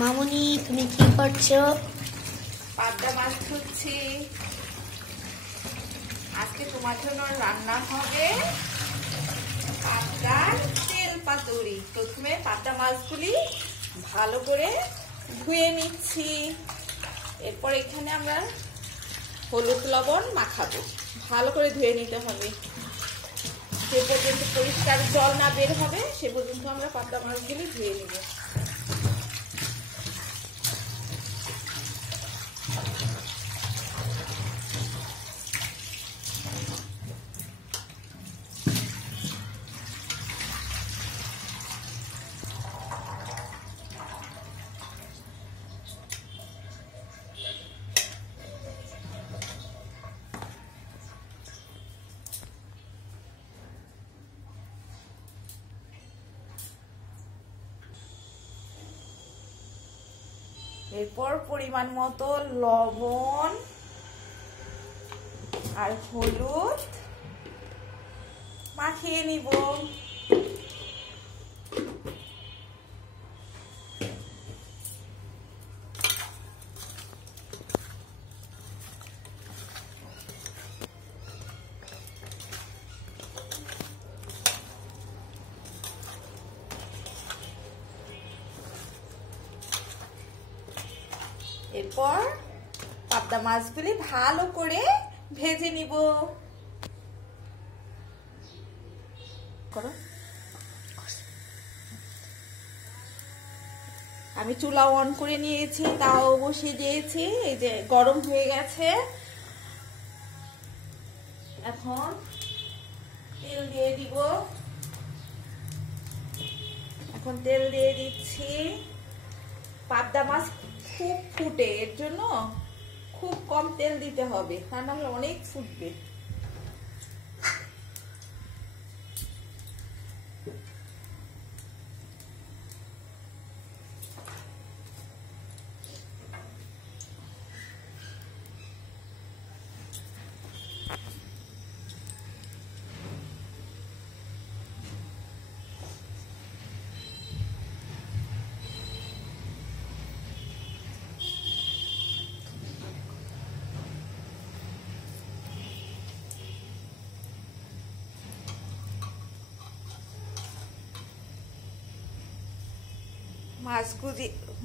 মামুনি, তুমি কি করছো? পাবদা মাছ ধুচ্ছি। আজকে তোমার জন্য রান্না হবে পাবদার তেল পাতুরি। প্রথমে পাবদা মাছগুলি ভালো করে ধুয়ে নিচ্ছি। এরপর এখানে আমরা হলুদ লবণ মাখাবো। ভালো করে ধুয়ে নিতে হবে। যে পর্যন্ত পরিষ্কার জল না বের হবে সে পর্যন্ত আমরা পাবদা মাছগুলি ধুয়ে নিব। এরপর পরিমাণ মতো লবণ আর হলুদ মাখিয়ে নিব। এরপর পাবদা মাছগুলি ভালো করে ভেজে নিব। আমি চুলা অন করে নিয়েছি, তাও বসিয়ে দিয়েছি। এই যে গরম হয়ে গেছে। এখন তেল দিয়ে দিব। এখন তেল দিয়ে দিচ্ছি। পাবদা মাছ খুব ফুটে, এর জন্য খুব কম তেল দিতে হবে, তা না হলে অনেক ফুটবে।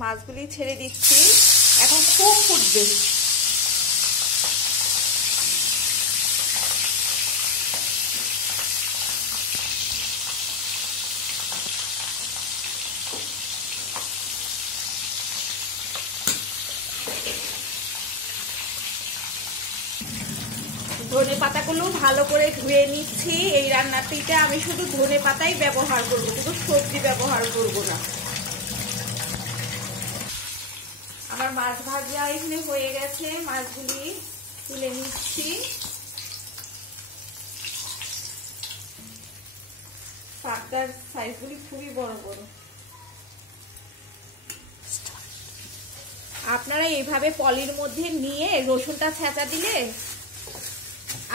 মাছগুলি ছেড়ে দিচ্ছি। এখন খুব ফুটবে। ধনে পাতাগুলো ভালো করে ধুয়ে নিচ্ছি। এই রান্নাটিতে আমি শুধু ধনে পাতাই ব্যবহার করবো, শুধু সবজি ব্যবহার করবো না। আমার মাছ ভাজা এখানে হয়ে গেছে। মাছগুলি তুলে নিচ্ছি। পাবদার সাইজগুলি খুবই বড় বড়। আপনারা এইভাবে পলির মধ্যে নিয়ে রসুনটা ছেঁচা দিলে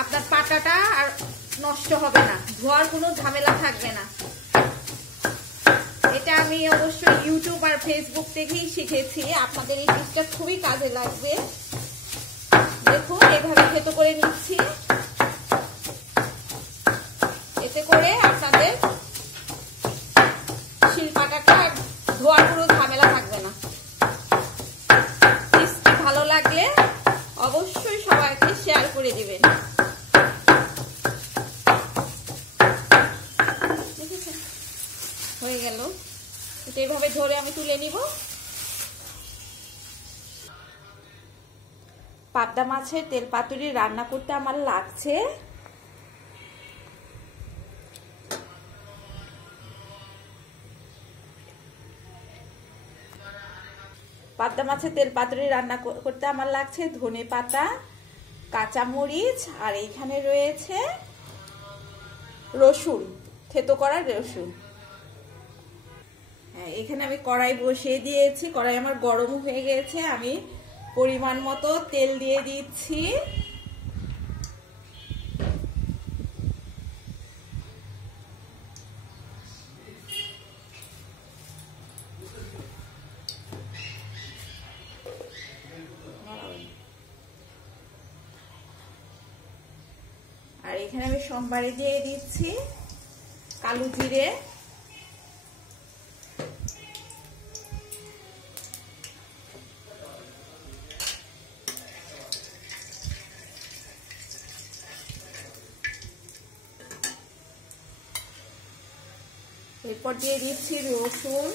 আপনার পাটাটা আর নষ্ট হবে না, ধোয়ার কোনো ঝামেলা থাকবে না। এটা আমি অবশ্যই ইউটিউব আর ফেসবুক থেকেই শিখেছি। আপনাদের এই টিপসটা খুবই কাজে লাগবে। দেখুন, এভাবে থেতো করে নিচ্ছি। এতে করে আপনাদের শিলপাটাটা ধোয়ার কোনো ঝামেলা থাকবে না। টিপসটি ভালো লাগলে অবশ্যই সবাইকে শেয়ার করে দিবেন। হয়ে গেল। এইভাবে ধরে আমি তুলে নিব। পাবদা মাছের তেল পাতুরি রান্না করতে আমার লাগছে ধনে পাতা, কাঁচামরিচ, আর এইখানে রয়েছে রসুন, থেতো করা রসুন। হ্যাঁ, এখানে আমি কড়াই বসিয়ে দিয়েছি। কড়াই আমার গরম হয়ে গেছে। আমি পরিমাণ মতো তেল দিয়ে দিচ্ছি। আর এখানে আমি সোমবারে দিয়ে দিচ্ছি কালো জিরে, এরপর দিয়ে দিচ্ছি রসুন,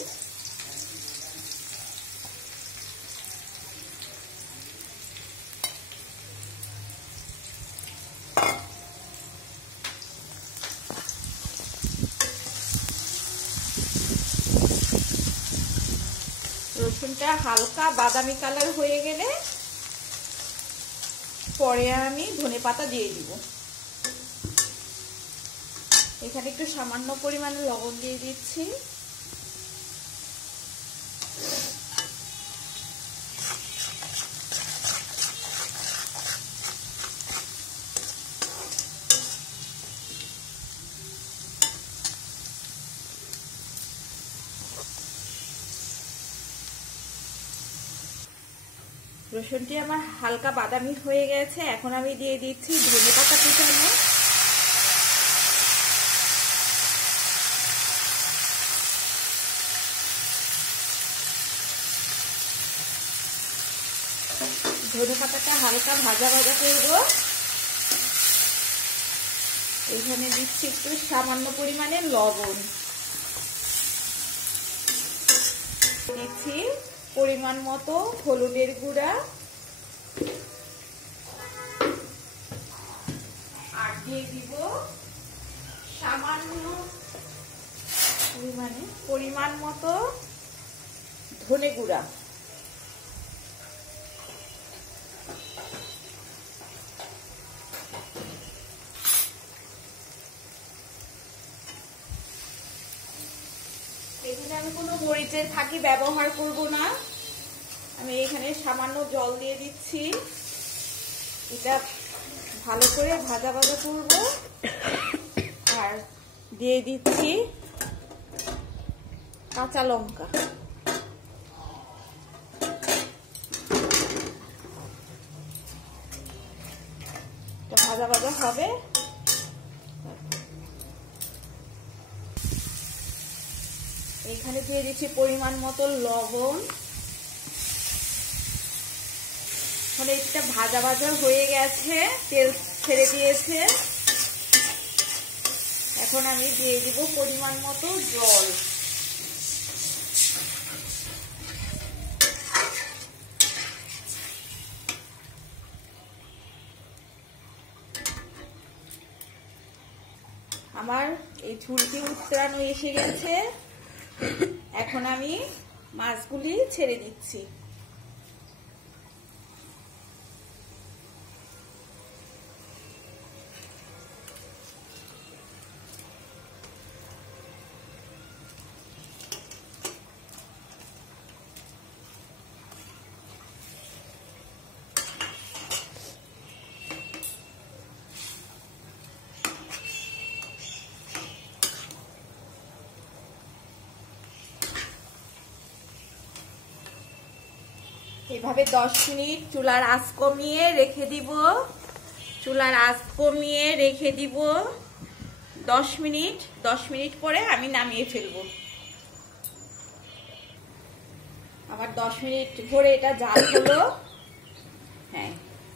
রসুনটা হালকা বাদামি কালার হয়ে গেলে পরে আমি ধনেপাতা দিয়ে দিব। এখানে একটু সামান্য পরিমাণে লবণ দিয়ে দিচ্ছি। রসুনটি আমার হালকা বাদামি হয়ে গেছে, এখন আমি দিয়ে দিচ্ছি ধনেপাতা কুচানো। ধনেপাতাটা হালকা ভাজা ভাজা করব। এখানে দিচ্ছি একটু সামান্য পরিমাণে লবণ, দিচ্ছি পরিমাণ মতো হলুদের গুঁড়া, আর দিয়ে দিব সামান্য পরিমাণ মতো ধনে গুঁড়া। এখানে আমি কোনো মরিচের ফাঁকি ব্যবহার করব না, আমি এখানে সামান্য জল দিয়ে দিচ্ছি। এটা ভালো করে ভাজা ভাজা করব। আর দিয়ে দিচ্ছি কাঁচা লঙ্কা। এটা ভাজা ভাজা হবে। এখানে দিয়ে দিচ্ছি পরিমাণ মতো লবণ। মানে এটা ভাজা ভাজা হয়ে গেছে, তেল ছেড়ে দিয়েছে। এখন আমি দিয়ে দিব পরিমাণ মতো জল। আমার এই ঝুলটি উত্তরানো এসে গেছে, এখন আমি মাছগুলি ছেড়ে দিচ্ছি। এভাবে 10 মিনিট চুলার আঁচ কমিয়ে রেখে দিব। চুলার আঁচ কমিয়ে রেখে দিব 10 মিনিট। 10 মিনিট পরে আমি নামিয়ে ফেলবো। আবার 10 মিনিট ধরে এটা জাল হলো। হ্যাঁ,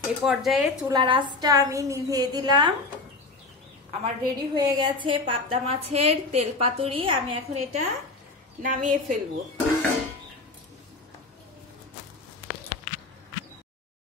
এই পর্যায়ে চুলার আঁচটা আমি নিভিয়ে দিলাম। আমার রেডি হয়ে গেছে পাবদা মাছের তেল পাতুরি। আমি এখন এটা নামিয়ে ফেলবো।